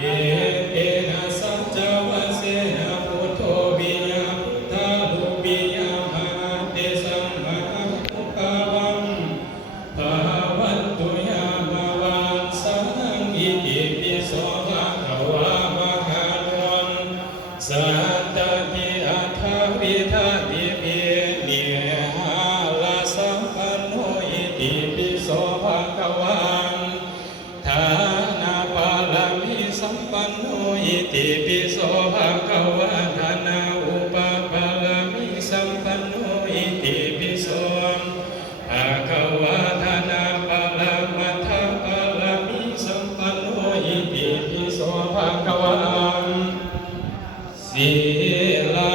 เอเอนะสัจจวัสเสนะพุทโธวิญญาพุทธาลูปิยามหาเตสัมมาพุทธาวังภาวันตุยามวันสังอิติปิโสภะคะวามหาวันสัตตติอัฏฐวิธาติเมเนหาลาสัมปันโนอิติปิโสภะคะวันฐานาปาลามิสัมปันโนอิติปิโสภะคะวะฐานาอุปปาลามิสัมปันโนอิติปิโสภะคะวะฐานาปาลามัทธปาลามิสัมปันโนอิติปิโสภะคะวะสีลา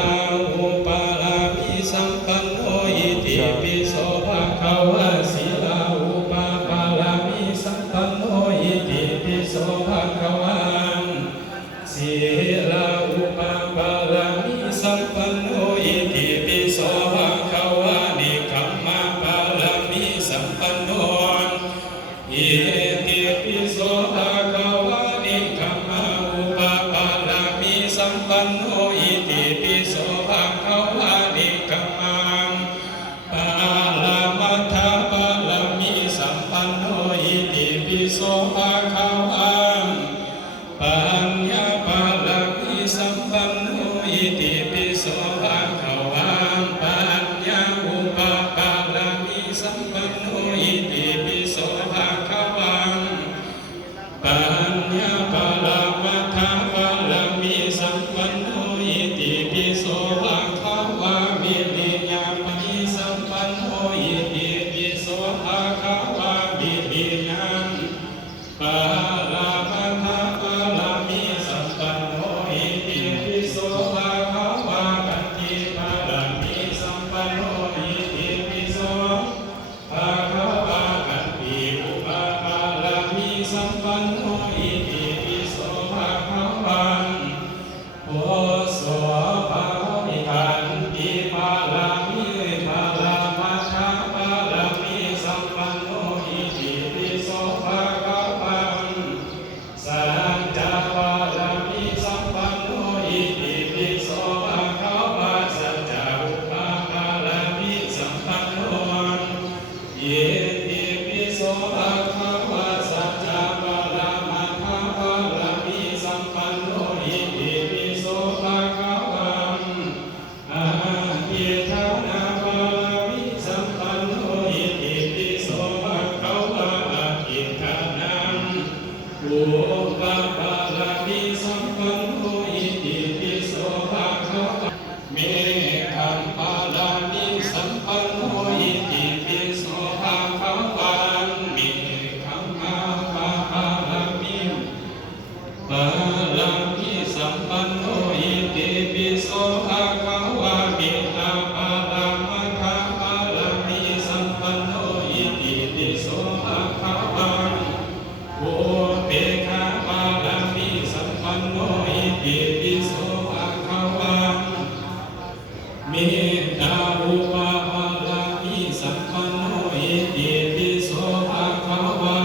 อุปาลามิสัมปันโนอิติปิโสภะคะวะสีลาอุปปาลามิสัมปันโนอิติปิโสภะคะวะสีลาอุปปาลามิสัมปันโนอิติปิโสภะคะวะนิคัมมาปาลามิสัมปันโนอิติปิโสภะคะวะนิคัมมาอุปปาลามิสัมปันโนอิติปิโสภะคะวะนิคัมมังปาลามัทธปาลามิสัมปันโนอิติปิโสภะคะวะปัญญาปาลามิสัมปันโนอิติปิโสภะคะวะปัญญาอุปปาลามิสัมปันโนอิติปิโสภะคะวะปัญญาปาลามัทธปาลามิสัมปันโนอิติปิโสภะคะวะวิริยามิสัมปันโนอิติปิโสภะคะวะวิริยังปาลามัทธปาลามิสัมปันโนอิติปิโสภะคะวะกัจจิปาลามิสัมปันโนอิติปิโสภะคะวะกัจจิอุปปาลามิสัมปันโนอิติปิโสภะคะวะโอโสภะวิคันติปาลามิปาลามัทธปาลามิสัมปันโนอิติปิโสภะคะวะสัจจปาลามิสัมปันโนอิติปิโสภะคะวะสัจจอุปปาลามิสัมปันโนอิติปิโสภะคะวะสัจจปาลามัทธปาลามิสัมปันโนอิติปิโสภะคะวะอาทิตานาปาลามิสัมปันโนอิติปิโสภะคะวะอาทิตานังอุปปาลามิสัมปันโนอิติปิโสภะคะวะเมขัมปาลามิสัมปันโนอิติปิโสภะคะวะเมขัมมาปาลามิปาลามิสัมปันโนอิติปิโสภะคะวะเมตตาปาลามัทธปาลามิสัมปันโนอิติปิโสภะคะวะโอเปคาปาลามิสัมปันโนอิติปิโส